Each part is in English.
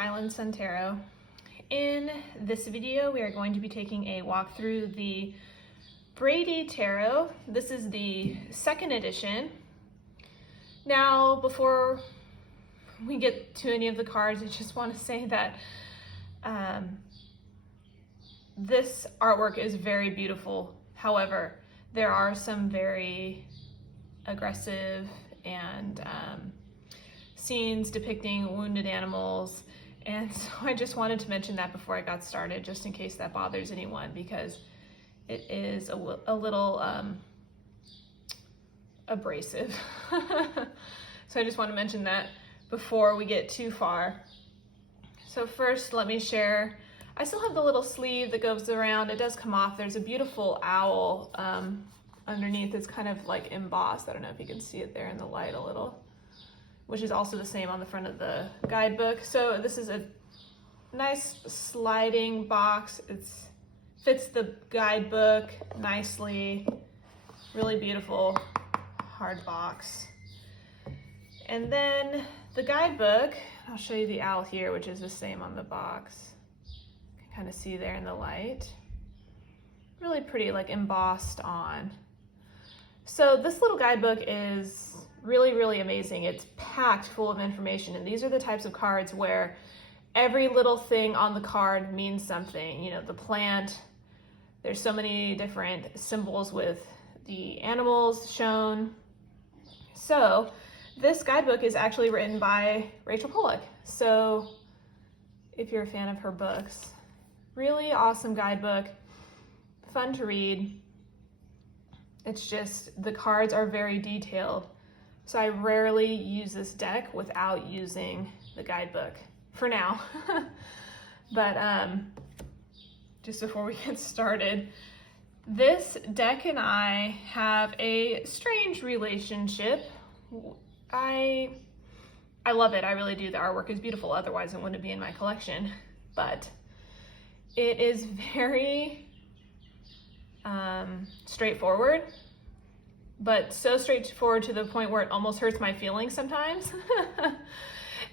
Mahalo Tarot. In this video, we are going to be taking a walk through the Brady Tarot. This is the second edition. Now, before we get to any of the cards, I just want to say that this artwork is very beautiful. However, there are some very aggressive and scenes depicting wounded animals, and so I just wanted to mention that before I got started, just in case that bothers anyone, because it is a little abrasive. So I just want to mention that before we get too far. So first, let me share, I still have the little sleeve that goes around. It does come off. There's a beautiful owl underneath. It's kind of like embossed. I don't know if you can see it there in the light a little, which is also the same on the front of the guidebook. So this is a nice sliding box. It fits the guidebook nicely. Really beautiful hard box. And then the guidebook, I'll show you the owl here, which is the same on the box. You can kind of see there in the light. Really pretty, like embossed on. So this little guidebook is really amazing. It's packed full of information, and these are the types of cards where every little thing on the card means something. You know, the plant, there's so many different symbols with the animals shown. So this guidebook is actually written by Rachel Pollack. So if you're a fan of her books, really awesome guidebook, fun to read. It's just, the cards are very detailed. So I rarely use this deck without using the guidebook, for now. But just before we get started, this deck and I have a strange relationship. I love it, I really do. The artwork is beautiful, otherwise it wouldn't be in my collection. But it is very straightforward, but so straightforward to the point where it almost hurts my feelings sometimes.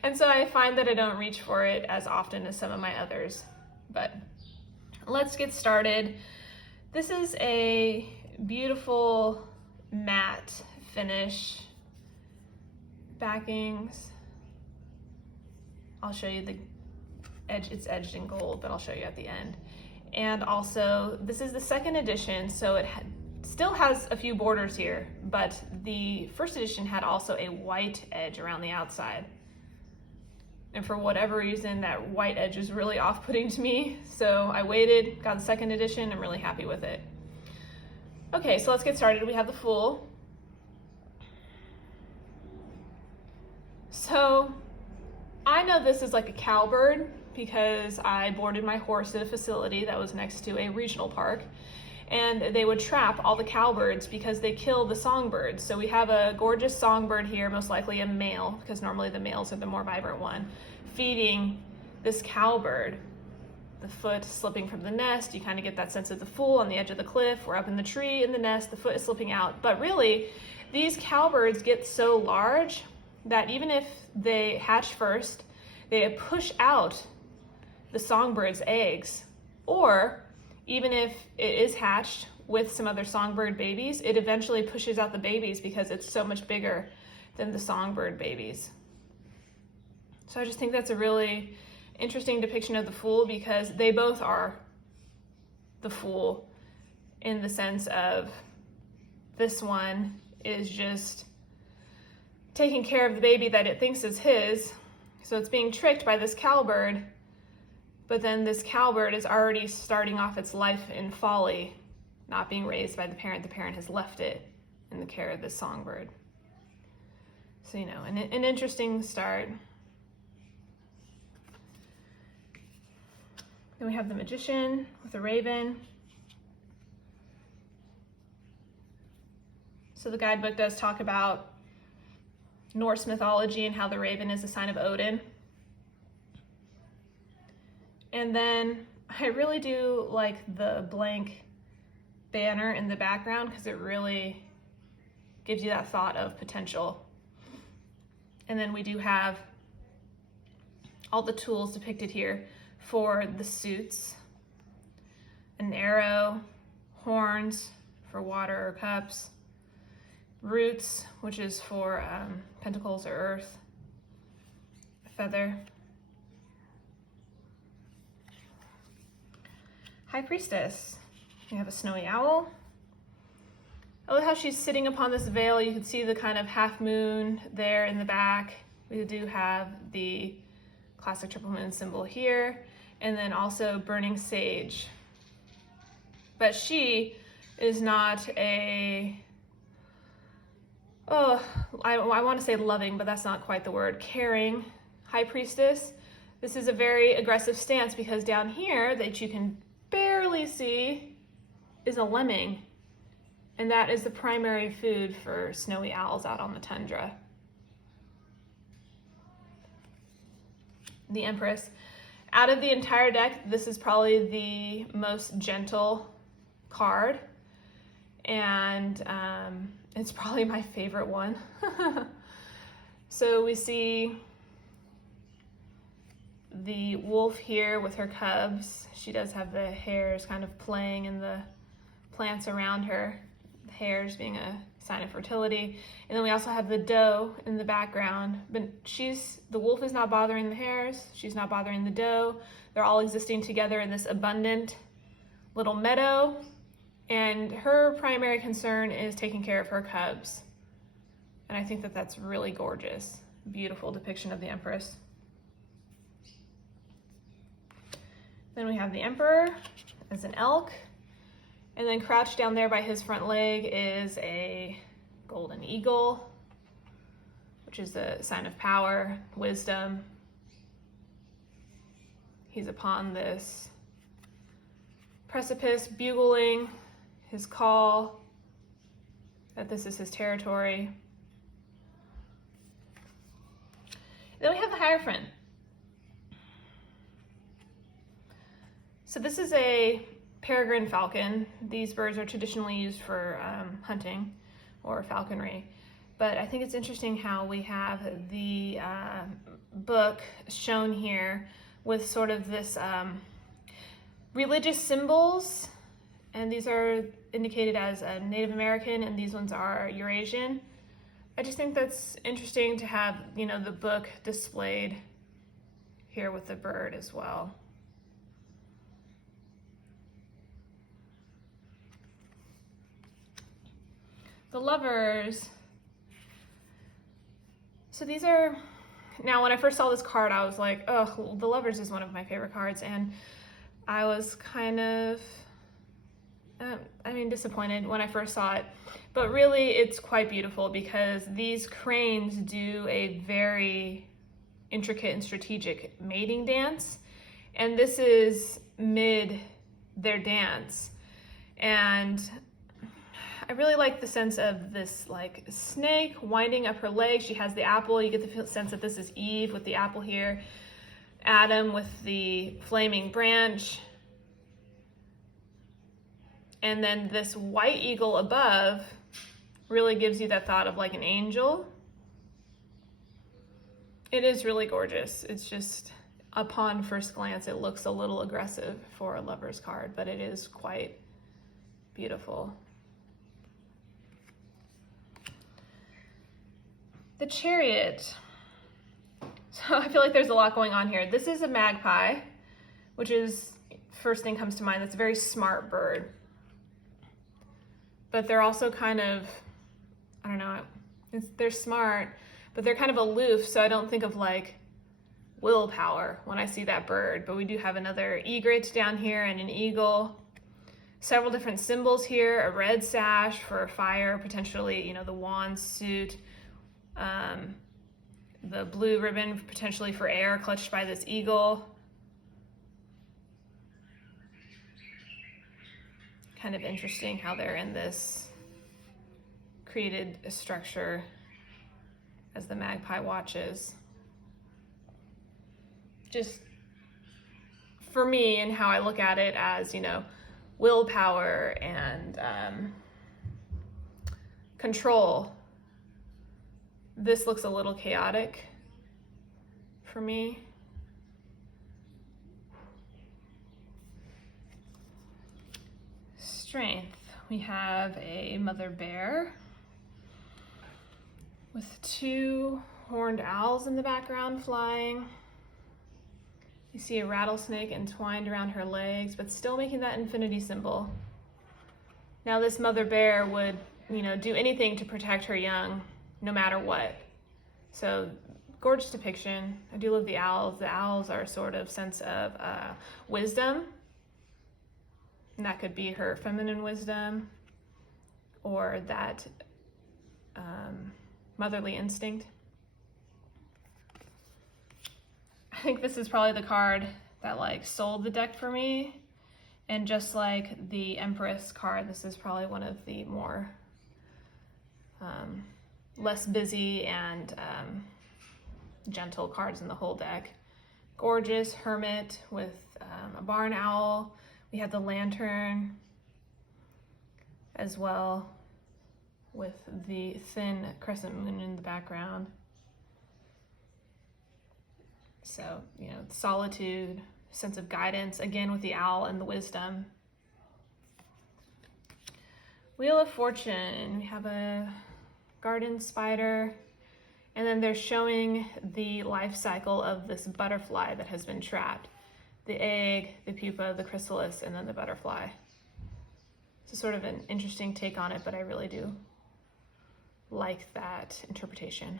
And so I find that I don't reach for it as often as some of my others. But let's get started. This is a beautiful matte finish. Backings. I'll show you the edge. It's edged in gold, but I'll show you at the end. And also, this is the second edition, so it still has a few borders here, but the first edition had also a white edge around the outside. And for whatever reason, that white edge was really off-putting to me, so I waited, got the second edition. I'm really happy with it. Okay, so let's get started. We have the Fool. So I know this is like a cowbird because I boarded my horse at a facility that was next to a regional park, and they would trap all the cowbirds because they kill the songbirds. So we have a gorgeous songbird here, most likely a male, because normally the males are the more vibrant one, feeding this cowbird. The foot slipping from the nest, you kind of get that sense of the Fool on the edge of the cliff. We're up in the tree in the nest, the foot is slipping out. But really, these cowbirds get so large that even if they hatch first, they push out the songbird's eggs. Or even if it is hatched with some other songbird babies, it eventually pushes out the babies because it's so much bigger than the songbird babies. So I just think that's a really interesting depiction of the Fool, because they both are the Fool in the sense of this one is just taking care of the baby that it thinks is his. So it's being tricked by this cowbird, but then this cowbird is already starting off its life in folly, not being raised by the parent. The parent has left it in the care of this songbird. So, you know, an interesting start. Then we have the Magician with a raven. So the guidebook does talk about Norse mythology and how the raven is a sign of Odin. And then I really do like the blank banner in the background because it really gives you that thought of potential. And then we do have all the tools depicted here for the suits. An arrow, horns for water or cups, roots, which is for pentacles or earth, a feather, High Priestess. We have a snowy owl. I love how she's sitting upon this veil. You can see the kind of half moon there in the back. We do have the classic triple moon symbol here, and then also burning sage. But she is not a, I want to say loving, but that's not quite the word, caring High Priestess. This is a very aggressive stance because down here that you can barely see is a lemming. And that is the primary food for snowy owls out on the tundra. The Empress. Out of the entire deck, this is probably the most gentle card. And it's probably my favorite one. So we see the wolf here with her cubs. She does have the hares kind of playing in the plants around her. The hares being a sign of fertility. And then we also have the doe in the background, but the wolf is not bothering the hares. She's not bothering the doe. They're all existing together in this abundant little meadow. And her primary concern is taking care of her cubs. And I think that that's really gorgeous. Beautiful depiction of the Empress. Then we have the Emperor as an elk. And then crouched down there by his front leg is a golden eagle, which is a sign of power, wisdom. He's upon this precipice, bugling his call that this is his territory. Then we have the Hierophant. So this is a peregrine falcon. These birds are traditionally used for hunting or falconry. But I think it's interesting how we have the book shown here with sort of this religious symbols. And these are indicated as Native American, and these ones are Eurasian. I just think that's interesting to have, the book displayed here with the bird as well. The Lovers. So these are, now when I first saw this card, I was like, oh, the Lovers is one of my favorite cards. And I was kind of, disappointed when I first saw it. But really, it's quite beautiful because these cranes do a very intricate and strategic mating dance. And this is mid their dance. And I really like the sense of this like snake winding up her leg. She has the apple. You get the sense that this is Eve with the apple here. Adam with the flaming branch. And then this white eagle above really gives you that thought of like an angel. It is really gorgeous. It's just, upon first glance, it looks a little aggressive for a Lover's card, but it is quite beautiful. The Chariot. So I feel like there's a lot going on here. This is a magpie, which is, first thing comes to mind, that's a very smart bird. But they're also kind of, I don't know, they're smart, but they're kind of aloof, so I don't think of like willpower when I see that bird. But we do have another egret down here and an eagle. Several different symbols here, a red sash for fire, potentially, the wand suit. The blue ribbon potentially for air, clutched by this eagle. Kind of interesting how they're in this created structure as the magpie watches. Just for me and how I look at it as, willpower and control. This looks a little chaotic for me. strength. We have a mother bear with 2 horned owls in the background flying. You see a rattlesnake entwined around her legs, but still making that infinity symbol. Now this mother bear would, do anything to protect her young, no matter what. So gorgeous depiction. I do love the owls. The owls are a sort of sense of wisdom. And that could be her feminine wisdom or that motherly instinct. I think this is probably the card that sold the deck for me. And just like the Empress card, this is probably one of the more less busy and gentle cards in the whole deck. Gorgeous Hermit with a barn owl. We have the lantern as well with the thin crescent moon in the background. So, solitude, sense of guidance, again with the owl and the wisdom. Wheel of Fortune, we have a garden spider, and then they're showing the life cycle of this butterfly that has been trapped. The egg, the pupa, the chrysalis, and then the butterfly. It's sort of an interesting take on it, but I really do like that interpretation.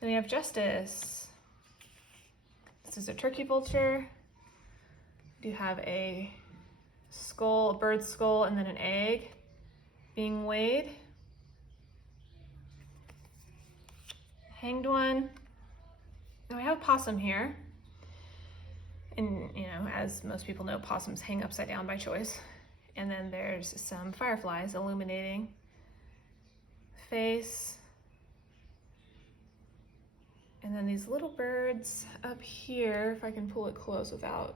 Then we have Justice. This is a turkey vulture. We do have a skull, a bird skull, and then an egg being weighed. Hanged One. And we have a possum here. And, as most people know, possums hang upside down by choice. And then there's some fireflies illuminating face. And then these little birds up here, if I can pull it close without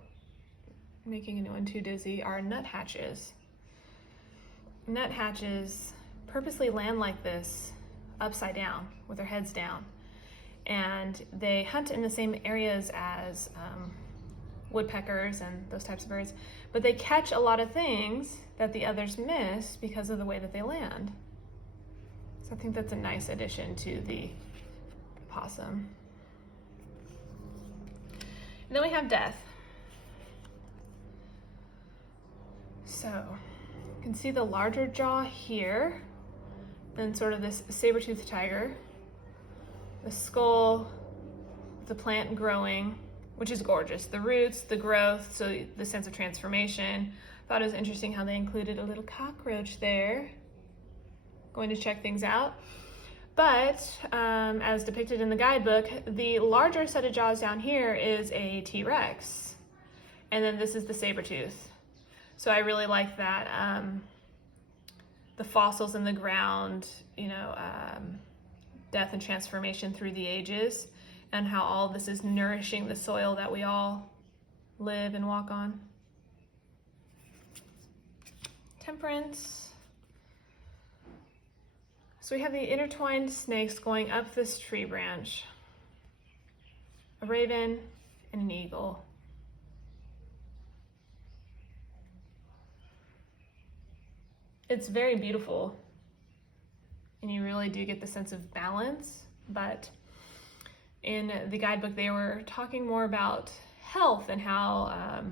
making anyone too dizzy, are nuthatches. Nuthatches purposely land like this upside down with their heads down. And they hunt in the same areas as woodpeckers and those types of birds, but they catch a lot of things that the others miss because of the way that they land. So I think that's a nice addition to the possum. And then we have Death. So you can see the larger jaw here, then sort of this saber-toothed tiger, the skull, the plant growing, which is gorgeous. The roots, the growth, so the sense of transformation. Thought it was interesting how they included a little cockroach there. Going to check things out. But as depicted in the guidebook, the larger set of jaws down here is a T-Rex. And then this is the saber-tooth. So I really like that. The fossils in the ground, death and transformation through the ages, and how all this is nourishing the soil that we all live and walk on. Temperance. So we have the intertwined snakes going up this tree branch. A raven and an eagle. It's very beautiful, and you really do get the sense of balance, but in the guidebook they were talking more about health and how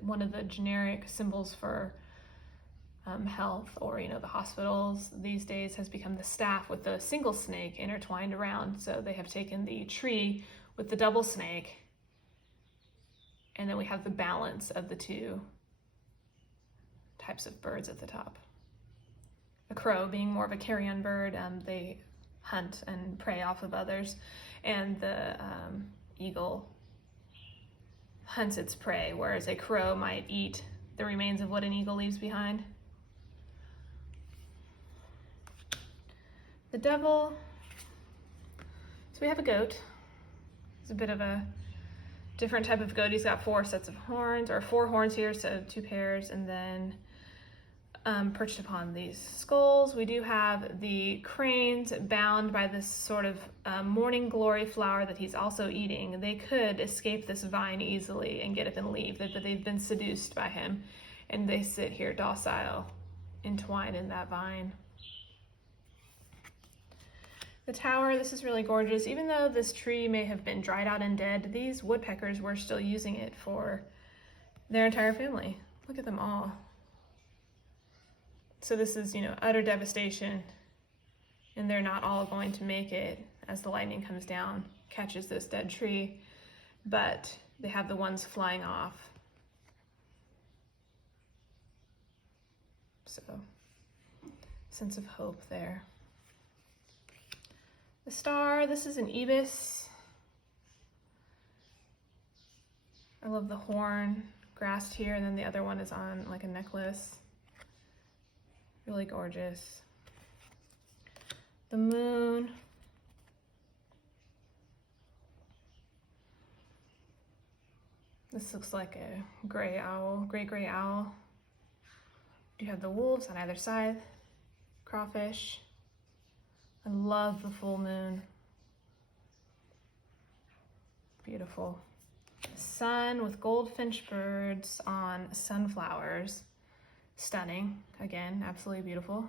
one of the generic symbols for health, or the hospitals these days, has become the staff with the single snake intertwined around. So they have taken the tree with the double snake, and then we have the balance of the two types of birds at the top. A crow being more of a carrion bird, they hunt and prey off of others, and the eagle hunts its prey, whereas a crow might eat the remains of what an eagle leaves behind. The devil. So we have a goat. It's a bit of a different type of goat. He's got 4 sets of horns, or 4 horns here, so 2 pairs, and then perched upon these skulls. We do have the cranes bound by this sort of morning glory flower that he's also eating. They could escape this vine easily and get up and leave, but they've been seduced by him, and they sit here docile, entwined in that vine. The tower, this is really gorgeous. Even though this tree may have been dried out and dead, these woodpeckers were still using it for their entire family. Look at them all. So this is, utter devastation, and they're not all going to make it as the lightning comes down, catches this dead tree, but they have the ones flying off. So, sense of hope there. The star, this is an ibis. I love the horn grasped here, and then the other one is on like a necklace. Really gorgeous. The moon. This looks like a gray owl, gray owl. You have the wolves on either side, crawfish. I love the full moon. Beautiful. The sun with goldfinch birds on sunflowers. Stunning. Again, absolutely beautiful.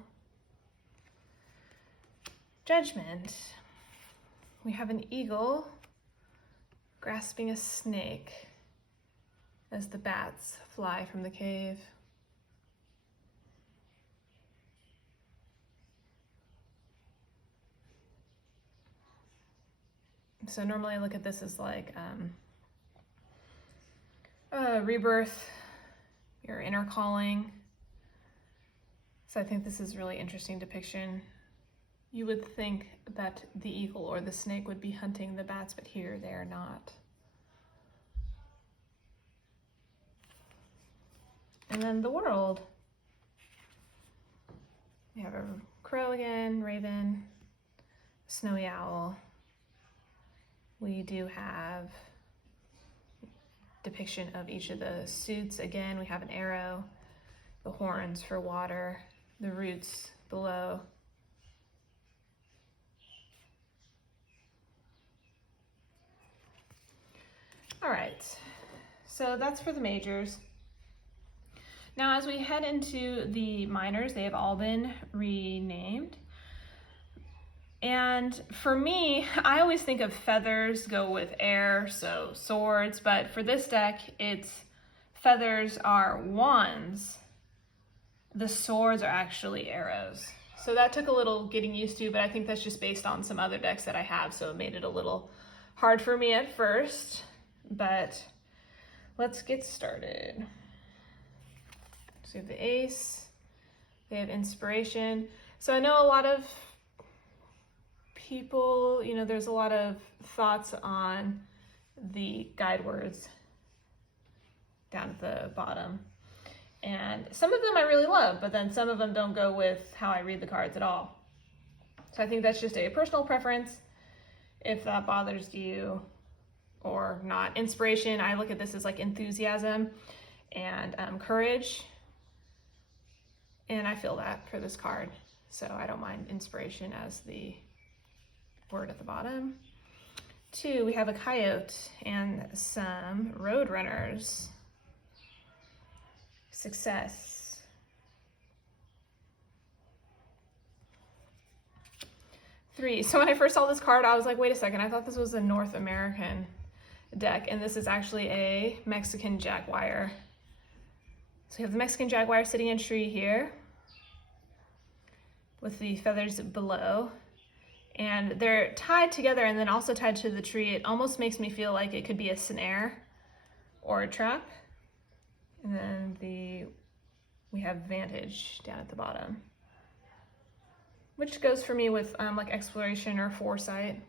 Judgment. We have an eagle grasping a snake as the bats fly from the cave. So normally I look at this as like rebirth, your inner calling. So I think this is really interesting depiction. You would think that the eagle or the snake would be hunting the bats, but here they are not. And then the world. We have a crow again, raven, snowy owl. We do have depiction of each of the suits. Again, we have an arrow, the horns for water, the roots below. All right, so that's for the majors. Now, as we head into the minors, they have all been renamed. And for me, I always think of feathers go with air, so swords, but for this deck, it's feathers are wands. The swords are actually arrows. So that took a little getting used to, but I think that's just based on some other decks that I have, so it made it a little hard for me at first, but let's get started. So we have the ace, they have inspiration. So I know a lot of people, there's a lot of thoughts on the guide words down at the bottom. And some of them I really love, but then some of them don't go with how I read the cards at all. So I think that's just a personal preference, if that bothers you or not. Inspiration, I look at this as like enthusiasm and courage. And I feel that for this card. So I don't mind inspiration as the word at the bottom. 2, we have a coyote and some road runners. Success. 3, so when I first saw this card, I was like, wait a second, I thought this was a North American deck, and this is actually a Mexican jaguar. So we have the Mexican jaguar sitting in a tree here with the feathers below. And they're tied together and then also tied to the tree. It almost makes me feel like it could be a snare or a trap. And then we have vantage down at the bottom, which goes for me with like exploration or foresight.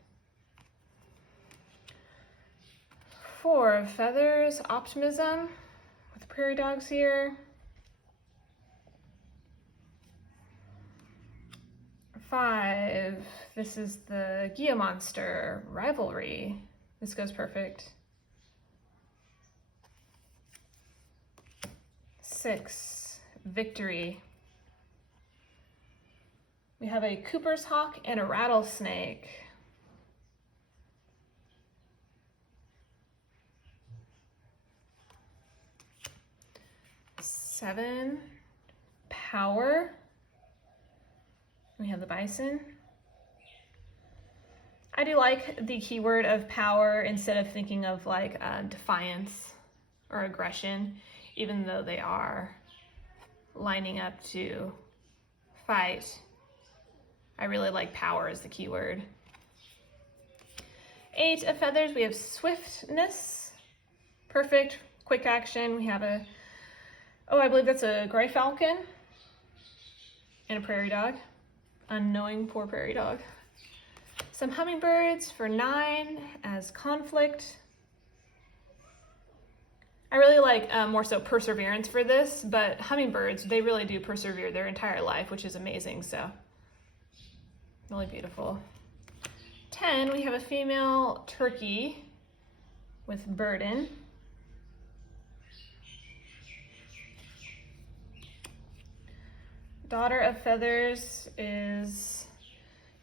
4, feathers, optimism with the prairie dogs here. 5, this is the Gia monster, rivalry. This goes perfect. 6, victory. We have a Cooper's hawk and a rattlesnake. Seven, power. We have the bison. I do like the keyword of power instead of thinking of like defiance or aggression, even though they are lining up to fight. I really like power as the keyword. 8 of feathers, we have swiftness, perfect, quick action. We have I believe that's a gray falcon and a prairie dog, unknowing poor prairie dog. Some hummingbirds for 9 as conflict. I really like more so perseverance for this, but hummingbirds, they really do persevere their entire life, which is amazing, so really beautiful. 10, we have a female turkey with burden. Daughter of feathers is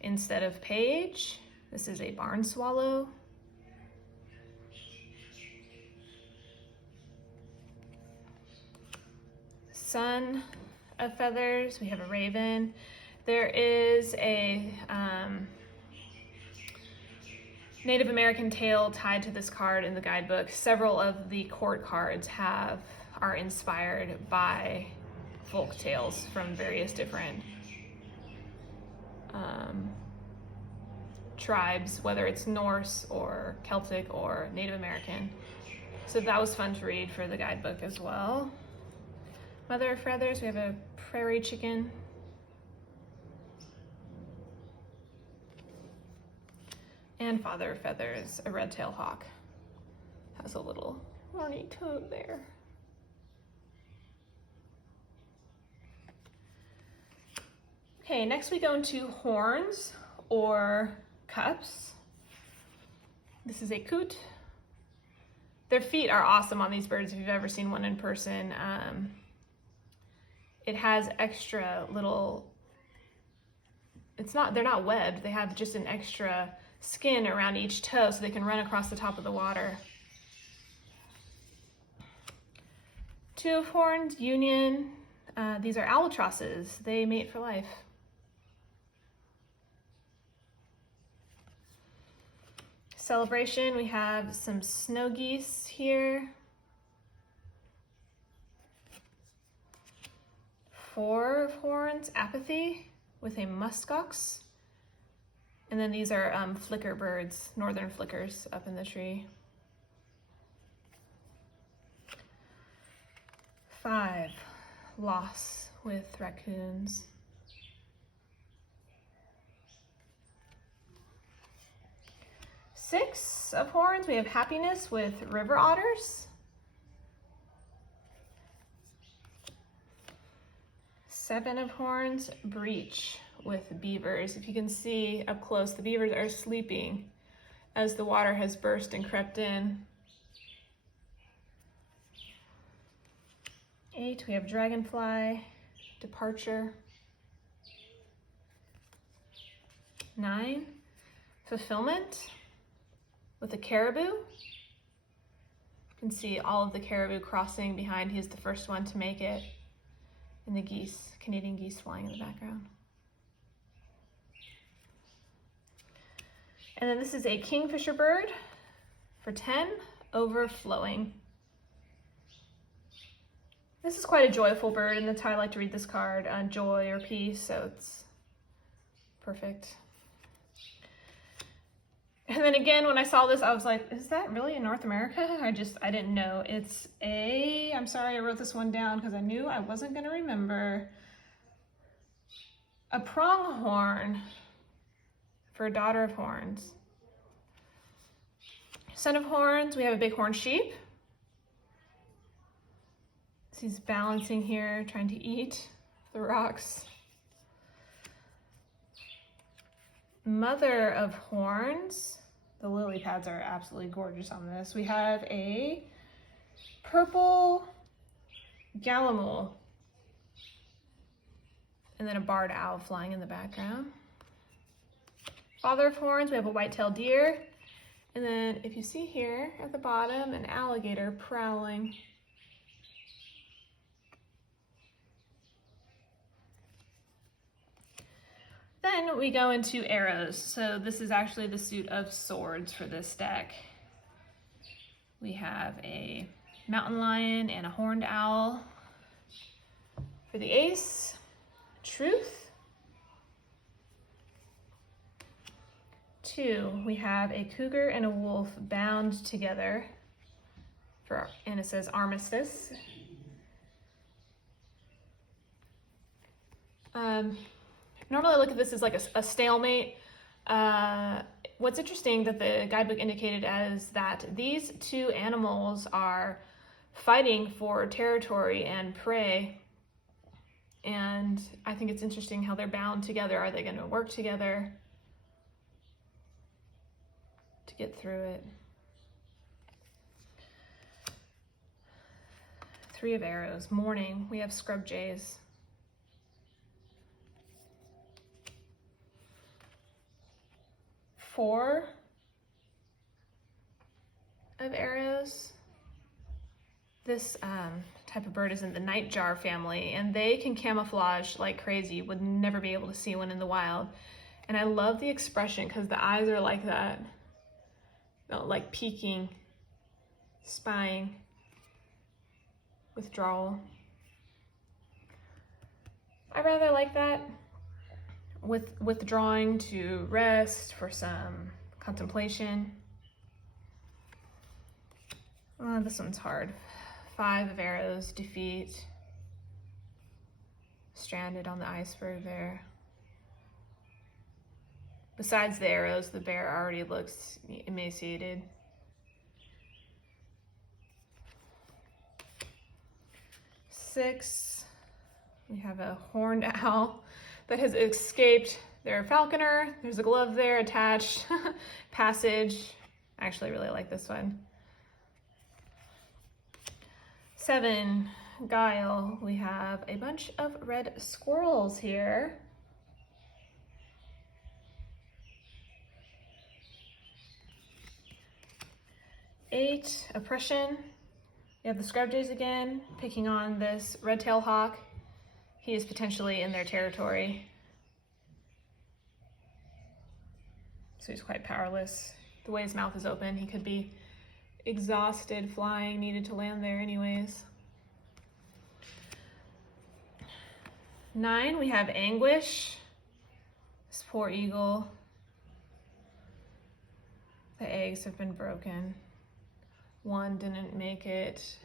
instead of page. This is a barn swallow. Son of feathers, we have a raven. There is a Native American tale tied to this card in the guidebook. Several of the court cards are inspired by folk tales from various different tribes, whether it's Norse or Celtic or Native American. So that was fun to read for the guidebook as well. Mother of feathers, we have a prairie chicken. And father of feathers, a red-tailed hawk. Has a little horny toad there. Okay, next we go into horns or cups. This is a coot. Their feet are awesome on these birds if you've ever seen one in person. It has extra little, they're not webbed, they have just an extra skin around each toe so they can run across the top of the water. 2 of horns, union. These are albatrosses. They mate for life. Celebration, we have some snow geese here. 4 of horns, apathy, with a muskox. And then these are flicker birds, northern flickers up in the tree. 5, loss with raccoons. 6 of horns, we have happiness with river otters. 7 of horns, breach with beavers. If you can see up close, the beavers are sleeping as the water has burst and crept in. 8, we have dragonfly, departure. 9, fulfillment with a caribou. You can see all of the caribou crossing behind. He's the first one to make it. And the geese, Canadian geese flying in the background. And then this is a kingfisher bird for 10, overflowing. This is quite a joyful bird, and that's how I like to read this card, joy or peace, so it's perfect. And then again, when I saw this, I was like, is that really in North America? I didn't know. It's I'm sorry I wrote this one down because I knew I wasn't gonna remember. A pronghorn for daughter of horns. Son of horns, we have a bighorn sheep. He's balancing here, trying to eat the rocks. Mother of horns. The lily pads are absolutely gorgeous on this. We have a purple gallimule. and then a barred owl flying in the background. Father of horns, we have a white-tailed deer, and then if you see here at the bottom, an alligator prowling. Then we go into arrows. So this is actually the suit of swords for this deck. We have a mountain lion and a horned owl. For the ace, truth. 2, we have a cougar and a wolf bound together, and it says armistice. Normally I look at this as like a stalemate. What's interesting that the guidebook indicated as that these two animals are fighting for territory and prey. And I think it's interesting how they're bound together. Are they going to work together to get through it? 3 of arrows, morning, we have scrub jays. 4 of arrows. This type of bird is in the nightjar family, and they can camouflage like crazy. You would never be able to see one in the wild. And I love the expression because the eyes are like that, like peeking, spying, withdrawal. I rather like that. Withdrawing to rest for some contemplation. Oh, this one's hard. 5 of arrows, defeat. Stranded on the iceberg there. Besides the arrows, the bear already looks emaciated. 6, we have a horned owl that has escaped their falconer. There's a glove there attached. Passage. I actually really like this one. 7, guile. We have a bunch of red squirrels here. 8, oppression. We have the scrub jays again, picking on this red-tailed hawk. He is potentially in their territory. So he's quite powerless. The way his mouth is open, he could be exhausted flying, needed to land there anyways. 9, we have anguish. This poor eagle. The eggs have been broken. One didn't make it.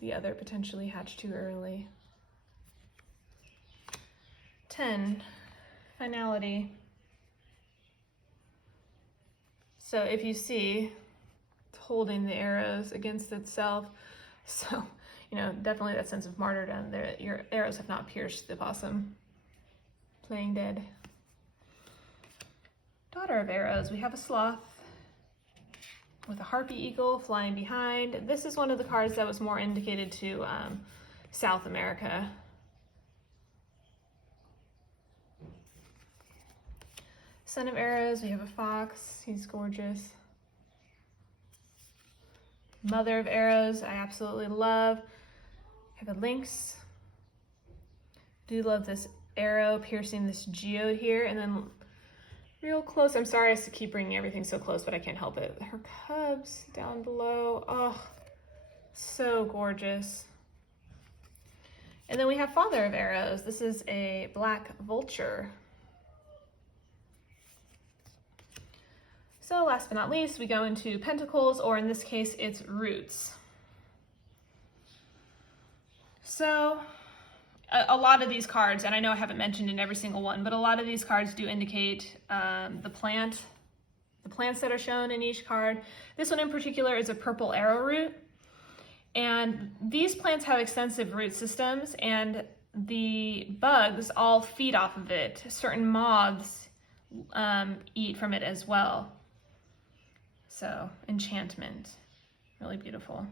The other potentially hatched too early. 10, finality. So if you see, it's holding the arrows against itself. So, definitely that sense of martyrdom there. Your arrows have not pierced the possum. Playing dead. Daughter of arrows, we have a sloth with a harpy eagle flying behind. This is one of the cards that was more indicated to South America. Son of arrows, we have a fox. He's gorgeous. Mother of arrows, I absolutely love. I have a lynx. Do love this arrow piercing this geode here, and then real close. I'm sorry I have to keep bringing everything so close, but I can't help it. Her cubs down below. Oh, so gorgeous. And then we have father of arrows. This is a black vulture. So last but not least, we go into pentacles, or in this case, it's roots. So a lot of these cards, and I know I haven't mentioned in every single one, but a lot of these cards do indicate the plants that are shown in each card. This one in particular is a purple arrowroot. And these plants have extensive root systems, and the bugs all feed off of it. Certain moths eat from it as well. So, enchantment, really beautiful.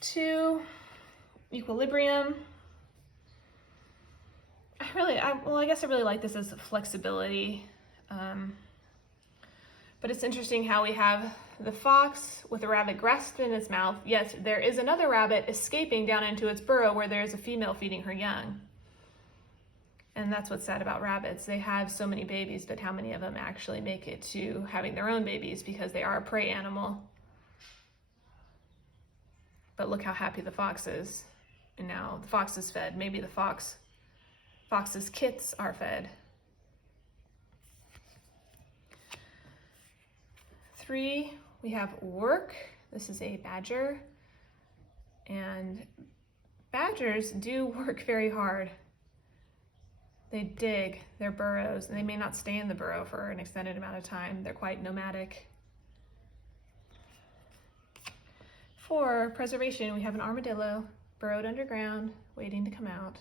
2, equilibrium. I guess I really like this as flexibility. But it's interesting how we have the fox with a rabbit grasped in its mouth, yet there is another rabbit escaping down into its burrow where there is a female feeding her young. And that's what's sad about rabbits. They have so many babies, but how many of them actually make it to having their own babies because they are a prey animal. But look how happy the fox is. And now the fox is fed. Maybe the fox's kits are fed. 3, we have work. This is a badger. And badgers do work very hard. They dig their burrows, and they may not stay in the burrow for an extended amount of time. They're quite nomadic. For preservation, we have an armadillo burrowed underground, waiting to come out.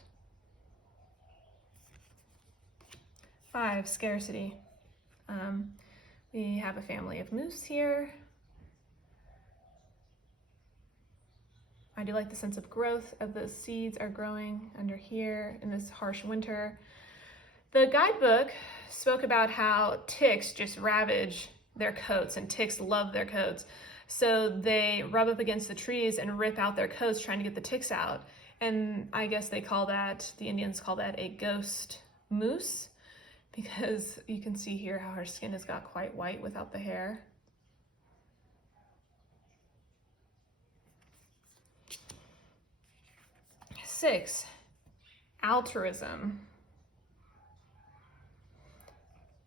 5, scarcity. We have a family of moose here. I do like the sense of growth of the seeds are growing under here in this harsh winter. The guidebook spoke about how ticks just ravage their coats, and ticks love their coats. So they rub up against the trees and rip out their coats trying to get the ticks out. And I guess the Indians call that a ghost moose, because you can see here how her skin has got quite white without the hair. Six, altruism.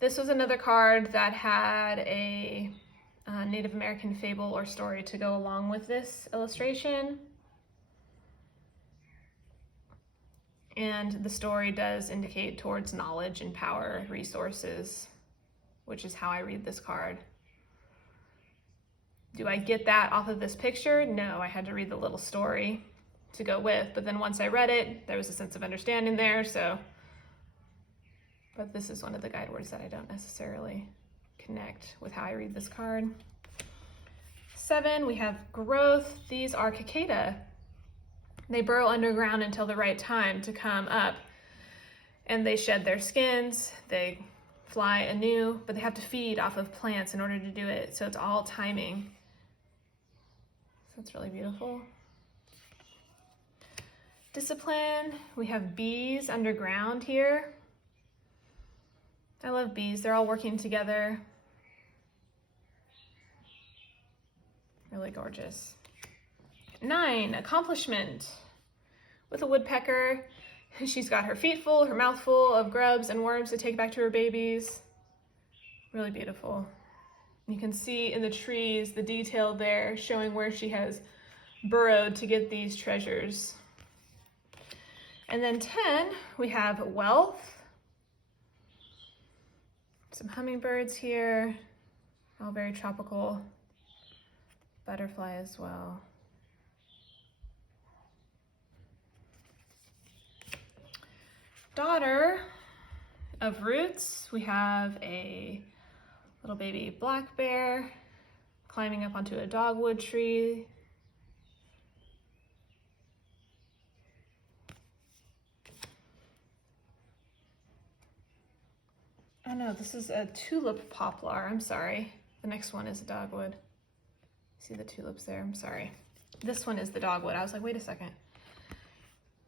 This was another card that had a Native American fable or story to go along with this illustration. And the story does indicate towards knowledge and power, resources, which is how I read this card. Do I get that off of this picture? No, I had to read the little story to go with, but then once I read it, there was a sense of understanding there, but this is one of the guide words that I don't necessarily connect with how I read this card. 7, we have growth. These are cicada. They burrow underground until the right time to come up, and they shed their skins, they fly anew, but they have to feed off of plants in order to do it, so it's all timing. So it's really beautiful. Discipline, we have bees underground here. I love bees, they're all working together. Really gorgeous. 9, accomplishment. With a woodpecker, she's got her feet full, her mouth full of grubs and worms to take back to her babies. Really beautiful. You can see in the trees the detail there showing where she has burrowed to get these treasures. And then 10, we have wealth. Some hummingbirds here, all very tropical. Butterfly as well. Daughter of roots, we have a little baby black bear climbing up onto a dogwood tree. Oh no, this is a tulip poplar, I'm sorry. The next one is a dogwood. See the tulips there, I'm sorry. This one is the dogwood. I was like, wait a second.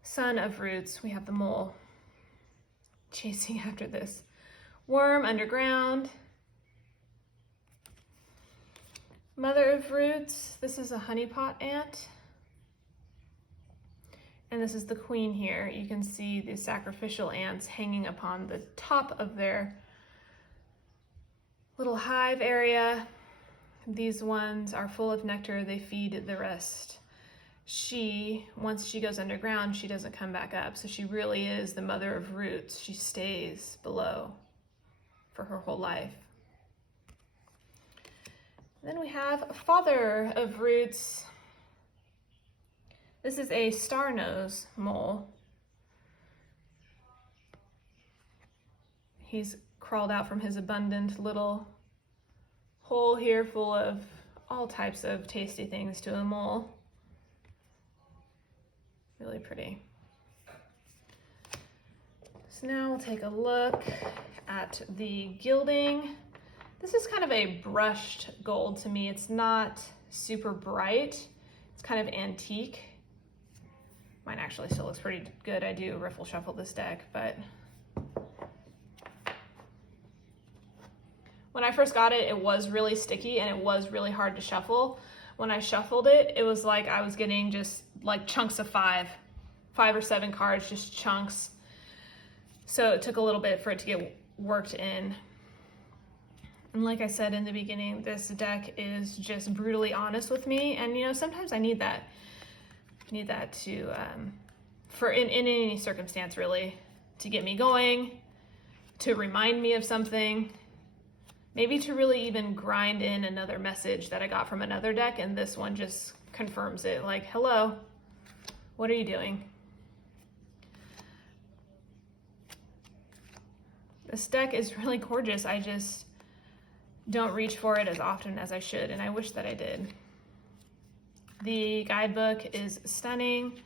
Son of roots, we have the mole chasing after this worm underground. Mother of roots, this is a honeypot ant. And this is the queen here. You can see the sacrificial ants hanging upon the top of their little hive area. These ones are full of nectar. They feed the rest. Once she goes underground, she doesn't come back up. So she really is the mother of roots. She stays below for her whole life. Then we have father of roots. This is a star nose mole. He's crawled out from his abundant little hole here full of all types of tasty things to a mole. Really pretty. So now we'll take a look at the gilding. This is kind of a brushed gold to me. It's not super bright. It's kind of antique. Mine actually still looks pretty good. I do riffle shuffle this deck, but when I first got it, it was really sticky and it was really hard to shuffle. When I shuffled it, it was like I was getting just like chunks of five or seven cards, just chunks. So it took a little bit for it to get worked in. And like I said in the beginning, this deck is just brutally honest with me. And you know, sometimes I need that. I need that to, for in any circumstance really, to get me going, to remind me of something, maybe to really even grind in another message that I got from another deck, and this one just confirms it, like, hello, what are you doing? This deck is really gorgeous. I just don't reach for it as often as I should, and I wish that I did. The guidebook is stunning.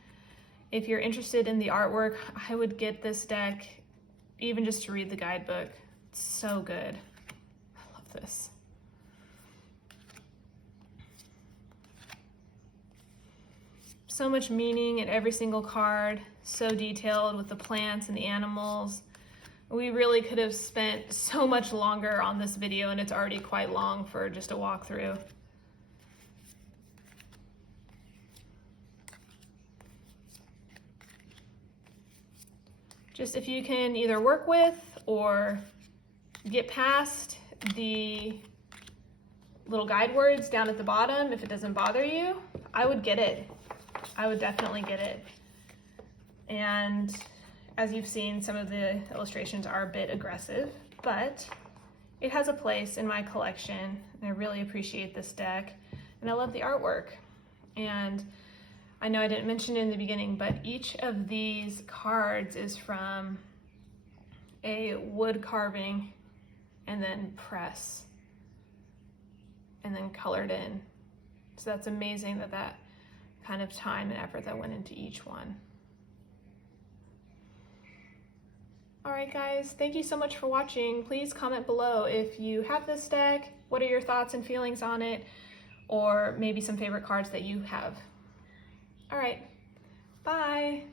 If you're interested in the artwork, I would get this deck even just to read the guidebook. It's so good. I love this. So much meaning in every single card, so detailed with the plants and the animals. We really could have spent so much longer on this video, and it's already quite long for just a walkthrough. Just if you can either work with or get past the little guide words down at the bottom, if it doesn't bother you, I would get it. I would definitely get it. And as you've seen, some of the illustrations are a bit aggressive, but it has a place in my collection, and I really appreciate this deck, and I love the artwork. And I know I didn't mention it in the beginning, but each of these cards is from a wood carving and then press and then colored in. So that's amazing that kind of time and effort that went into each one. All right, guys, thank you so much for watching. Please comment below if you have this deck, what are your thoughts and feelings on it, or maybe some favorite cards that you have. All right, bye.